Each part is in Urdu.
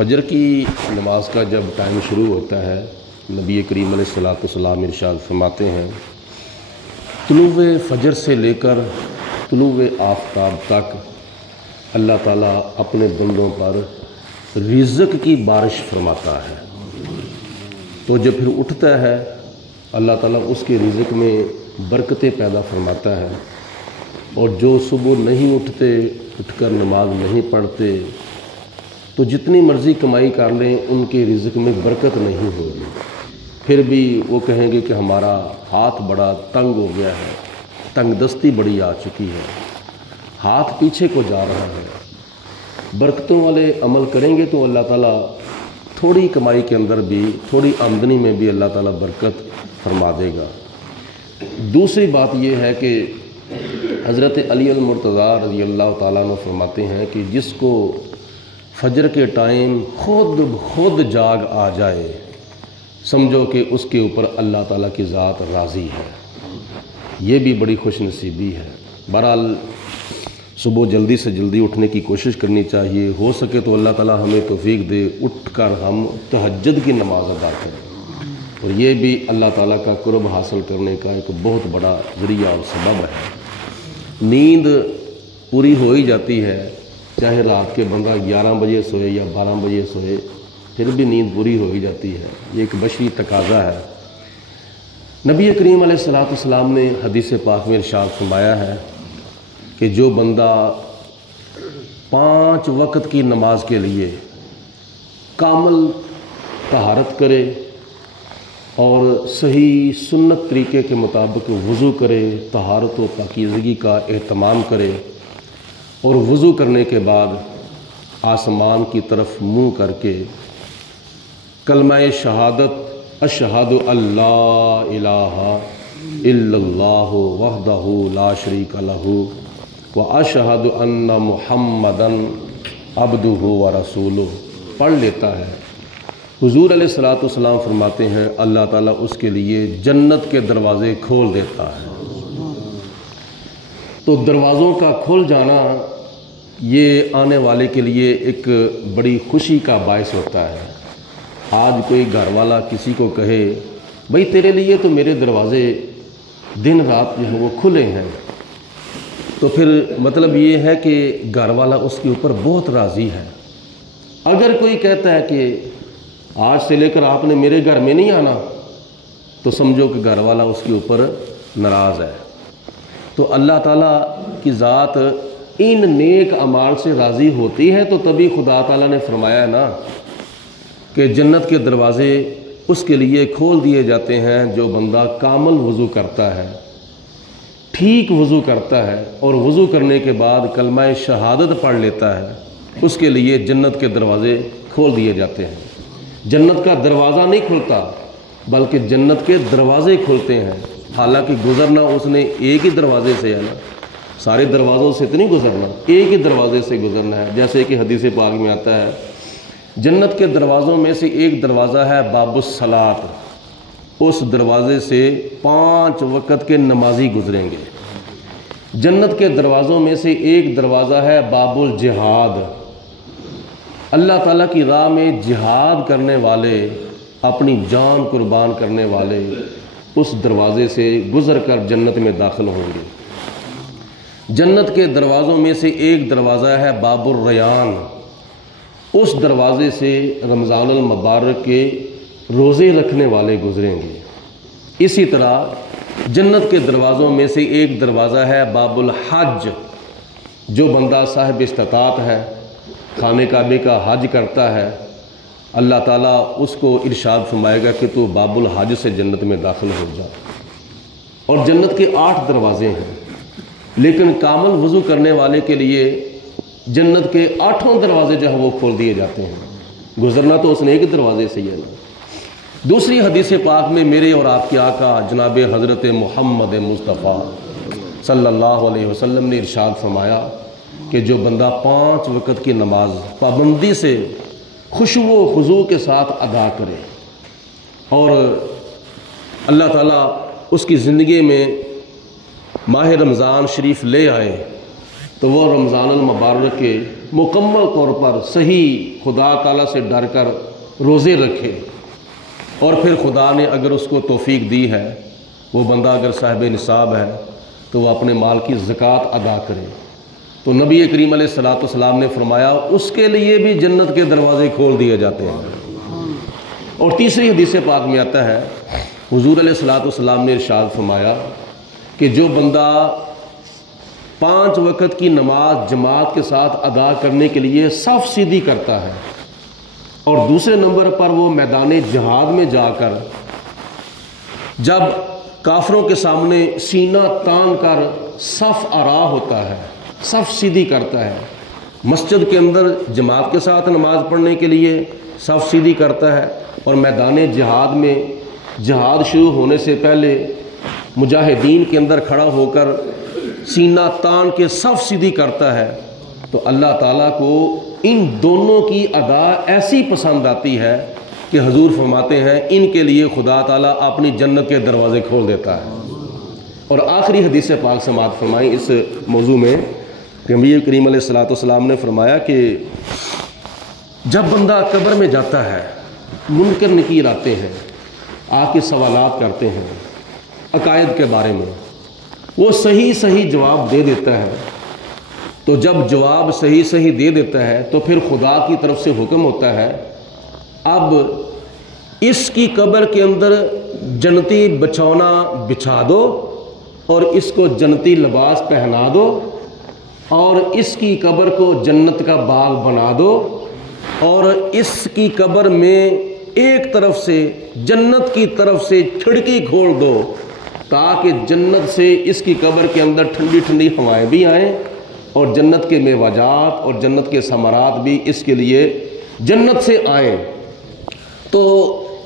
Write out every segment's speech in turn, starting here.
فجر کی نماز کا جب ٹائم شروع ہوتا ہے، نبی کریم علیہ الصلوۃ والسلام ارشاد فرماتے ہیں طلوع فجر سے لے کر طلوع آفتاب تک اللہ تعالیٰ اپنے بندوں پر رزق کی بارش فرماتا ہے۔ تو جب پھر اٹھتا ہے اللہ تعالیٰ اس کے رزق میں برکتیں پیدا فرماتا ہے، اور جو صبح نہیں اٹھتے، اٹھ کر نماز نہیں پڑھتے، تو جتنی مرضی کمائی کر لیں ان کے رزق میں برکت نہیں ہوگی۔ پھر بھی وہ کہیں گے کہ ہمارا ہاتھ بڑا تنگ ہو گیا ہے، تنگ دستی بڑی آ چکی ہے، ہاتھ پیچھے کو جا رہا ہے۔ برکتوں والے عمل کریں گے تو اللہ تعالیٰ تھوڑی کمائی کے اندر بھی، تھوڑی آمدنی میں بھی اللہ تعالیٰ برکت فرما دے گا۔ دوسری بات یہ ہے کہ حضرت علی المرتضیٰ رضی اللہ تعالیٰ عنہ فرماتے ہیں کہ جس کو فجر کے ٹائم خود جاگ آ جائے، سمجھو کہ اس کے اوپر اللہ تعالیٰ کی ذات راضی ہے۔ یہ بھی بڑی خوش نصیبی ہے۔ بہرحال صبح جلدی سے جلدی اٹھنے کی کوشش کرنی چاہیے، ہو سکے تو اللہ تعالیٰ ہمیں توفیق دے اٹھ کر ہم تہجد کی نماز ادا کریں، اور یہ بھی اللہ تعالیٰ کا قرب حاصل کرنے کا ایک بہت بڑا ذریعہ اور سبب ہے۔ نیند پوری ہو ہی جاتی ہے، چاہے رات کے بندہ 11 بجے سوئے یا 12 بجے سوئے، پھر بھی نیند پوری ہو ہی جاتی ہے۔ یہ ایک بشری تقاضا ہے۔ نبی کریم علیہ الصلوۃ والسلام نے حدیث پاک میں ارشاد فرمایا ہے کہ جو بندہ 5 وقت کی نماز کے لیے کامل طہارت کرے اور صحیح سنت طریقے کے مطابق وضو کرے، طہارت و پاکیزگی کا اہتمام کرے، اور وضو کرنے کے بعد آسمان کی طرف منہ کر کے کلمہ شہادت اشہد اللہ الہ الا اللہ وحدہ لا شریک لہ واشہد ان محمدا عبدہ ورسولہ پڑھ لیتا ہے، حضور علیہ الصلوۃ والسلام فرماتے ہیں اللہ تعالیٰ اس کے لیے جنت کے دروازے کھول دیتا ہے۔ تو دروازوں کا کھل جانا یہ آنے والے کے لیے ایک بڑی خوشی کا باعث ہوتا ہے۔ آج کوئی گھر والا کسی کو کہے بھئی تیرے لیے تو میرے دروازے دن رات جو ہیں وہ کھلے ہیں، تو پھر مطلب یہ ہے کہ گھر والا اس کے اوپر بہت راضی ہے۔ اگر کوئی کہتا ہے کہ آج سے لے کر آپ نے میرے گھر میں نہیں آنا، تو سمجھو کہ گھر والا اس کے اوپر ناراض ہے۔ تو اللہ تعالیٰ کی ذات ان نیک اعمال سے راضی ہوتی ہے، تو تبھی خدا تعالیٰ نے فرمایا ہے نا کہ جنت کے دروازے اس کے لیے کھول دیے جاتے ہیں جو بندہ کامل وضو کرتا ہے، ٹھیک وضو کرتا ہے، اور وضو کرنے کے بعد کلمہ شہادت پڑھ لیتا ہے، اس کے لیے جنت کے دروازے کھول دیے جاتے ہیں۔ جنت کا دروازہ نہیں کھلتا بلکہ جنت کے دروازے کھلتے ہیں، حالانکہ گزرنا اس نے ایک ہی دروازے سے ہے نا، سارے دروازوں سے تو نہیں گزرنا، ایک ہی دروازے سے گزرنا ہے۔ جیسے کہ حدیث پاک میں آتا ہے جنت کے دروازوں میں سے ایک دروازہ ہے باب الصلاۃ، اس دروازے سے 5 وقت کے نمازی گزریں گے۔ جنت کے دروازوں میں سے ایک دروازہ ہے باب الجہاد، اللہ تعالیٰ کی راہ میں جہاد کرنے والے، اپنی جان قربان کرنے والے اس دروازے سے گزر کر جنت میں داخل ہوں گے۔ جنت کے دروازوں میں سے ایک دروازہ ہے باب الریان، اس دروازے سے رمضان المبارک کے روزے رکھنے والے گزریں گے۔ اسی طرح جنت کے دروازوں میں سے ایک دروازہ ہے باب الحج، جو بندہ صاحب استطاعت ہے، خانہ کعبے کا حج کرتا ہے، اللہ تعالیٰ اس کو ارشاد فرمائے گا کہ تو باب الحج سے جنت میں داخل ہو جا۔ اور جنت کے 8 دروازے ہیں، لیکن کامل وضو کرنے والے کے لیے جنت کے 8 دروازے جو ہیں وہ کھول دیے جاتے ہیں۔ گزرنا تو اس نے ایک دروازے سے ہی ہے نا۔ دوسری حدیث پاک میں میرے اور آپ کے آقا جناب حضرت محمد مصطفیٰ صلی اللہ علیہ وسلم نے ارشاد فرمایا کہ جو بندہ 5 وقت کی نماز پابندی سے خشوع و خضوع کے ساتھ ادا کرے اور اللہ تعالیٰ اس کی زندگی میں ماہ رمضان شریف لے آئے، تو وہ رمضان المبارک کے مکمل طور پر صحیح خدا تعالیٰ سے ڈر کر روزے رکھے، اور پھر خدا نے اگر اس کو توفیق دی ہے، وہ بندہ اگر صاحب نصاب ہے تو وہ اپنے مال کی زکوٰۃ ادا کرے، تو نبی کریم علیہ الصلوۃ والسلام نے فرمایا اس کے لیے بھی جنت کے دروازے کھول دیے جاتے ہیں۔ اور تیسری حدیث پاک میں آتا ہے، حضور علیہ الصلوۃ والسلام نے ارشاد فرمایا کہ جو بندہ 5 وقت کی نماز جماعت کے ساتھ ادا کرنے کے لیے صف سیدھی کرتا ہے، اور دوسرے نمبر پر وہ میدان جہاد میں جا کر جب کافروں کے سامنے سینہ تان کر صف آرا ہوتا ہے، صف سیدھی کرتا ہے، مسجد کے اندر جماعت کے ساتھ نماز پڑھنے کے لیے صف سیدھی کرتا ہے، اور میدان جہاد میں جہاد شروع ہونے سے پہلے مجاہدین کے اندر کھڑا ہو کر سینہ تان کے صف سیدھی کرتا ہے، تو اللہ تعالیٰ کو ان دونوں کی ادا ایسی پسند آتی ہے کہ حضور فرماتے ہیں ان کے لیے خدا تعالیٰ اپنی جنت کے دروازے کھول دیتا ہے۔ اور آخری حدیث پاک سماعت فرمائیں اس موضوع میں، کہ نبی کریم علیہ الصلوۃ والسلام نے فرمایا کہ جب بندہ قبر میں جاتا ہے، منکر نکیر آتے ہیں، آ کے سوالات کرتے ہیں عقائد کے بارے میں، وہ صحیح جواب دے دیتا ہے، تو جب جواب صحیح دے دیتا ہے تو پھر خدا کی طرف سے حکم ہوتا ہے اب اس کی قبر کے اندر جنتی بچھونا بچھا دو، اور اس کو جنتی لباس پہنا دو، اور اس کی قبر کو جنت کا باغ بنا دو، اور اس کی قبر میں ایک طرف سے جنت کی طرف سے کھڑکی کھول دو تاکہ جنت سے اس کی قبر کے اندر ٹھنڈی ٹھنڈی ہوائیں بھی آئیں، اور جنت کے میوجات اور جنت کے ثمرات بھی اس کے لیے جنت سے آئیں۔ تو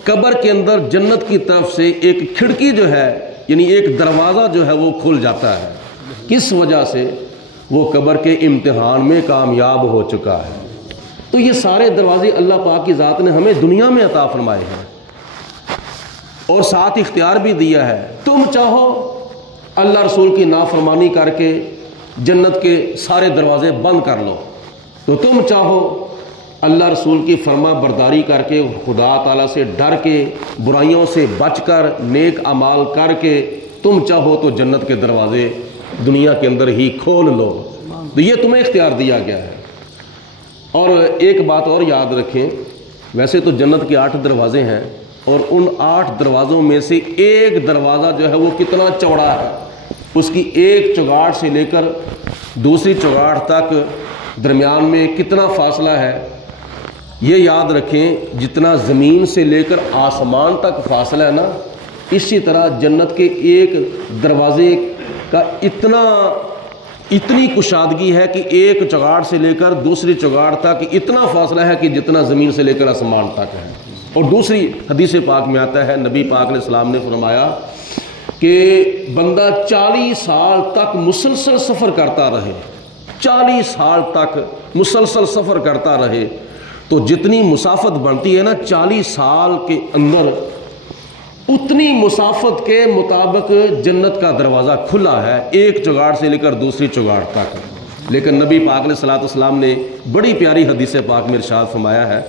قبر کے اندر جنت کی طرف سے ایک کھڑکی جو ہے، یعنی ایک دروازہ جو ہے وہ کھل جاتا ہے، کس وجہ سے؟ وہ قبر کے امتحان میں کامیاب ہو چکا ہے۔ تو یہ سارے دروازے اللہ پاک کی ذات نے ہمیں دنیا میں عطا فرمائے ہیں، اور ساتھ اختیار بھی دیا ہے، تم چاہو اللہ رسول کی نافرمانی کر کے جنت کے سارے دروازے بند کر لو، تو تم چاہو اللہ رسول کی فرما برداری کر کے خدا تعالیٰ سے ڈر کے برائیوں سے بچ کر نیک اعمال کر کے تم چاہو تو جنت کے دروازے دنیا کے اندر ہی کھول لو، تو یہ تمہیں اختیار دیا گیا ہے۔ اور ایک بات اور یاد رکھیں، ویسے تو جنت کے 8 دروازے ہیں، اور ان 8 دروازوں میں سے ایک دروازہ جو ہے وہ کتنا چوڑا ہے، اس کی ایک چگاڑ سے لے کر دوسری چگاڑ تک درمیان میں کتنا فاصلہ ہے، یہ یاد رکھیں۔ جتنا زمین سے لے کر آسمان تک فاصلہ ہے نا، اسی طرح جنت کے ایک دروازے کا اتنی کشادگی ہے کہ ایک چگاڑ سے لے کر دوسری چگاڑ تک اتنا فاصلہ ہے کہ جتنا زمین سے لے کر آسمان تک ہے۔ اور دوسری حدیث پاک میں آتا ہے، نبی پاک علیہ السلام نے فرمایا کہ بندہ 40 سال تک مسلسل سفر کرتا رہے، 40 سال تک مسلسل سفر کرتا رہے، تو جتنی مسافت بنتی ہے نا 40 سال کے اندر، اتنی مسافت کے مطابق جنت کا دروازہ کھلا ہے، ایک چگاڑ سے لے کر دوسری چگاڑ تک۔ لیکن نبی پاک علیہ الصلوۃ والسلام نے بڑی پیاری حدیث پاک میں ارشاد فرمایا ہے،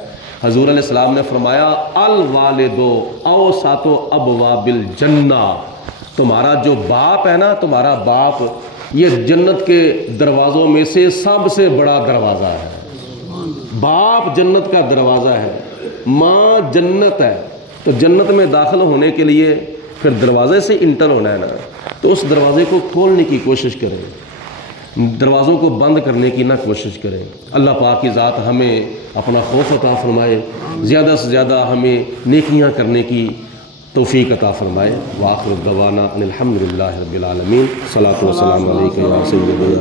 حضور علیہ السلام نے فرمایا الوالد اوسط ابواب الجنہ، تمہارا جو باپ ہے نا، تمہارا باپ یہ جنت کے دروازوں میں سے سب سے بڑا دروازہ ہے۔ باپ جنت کا دروازہ ہے، ماں جنت ہے، تو جنت میں داخل ہونے کے لیے پھر دروازے سے انٹر ہونا ہے نا، تو اس دروازے کو کھولنے کی کوشش کریں، دروازوں کو بند کرنے کی نہ کوشش کریں۔ اللہ پاک کی ذات ہمیں اپنا خوف عطا فرمائے، زیادہ سے زیادہ ہمیں نیکیاں کرنے کی توفیق عطا فرمائے۔ وآخر دعوانا ان الحمد للہ رب العالمین، صلاۃ و سلام علیک یا سیدنا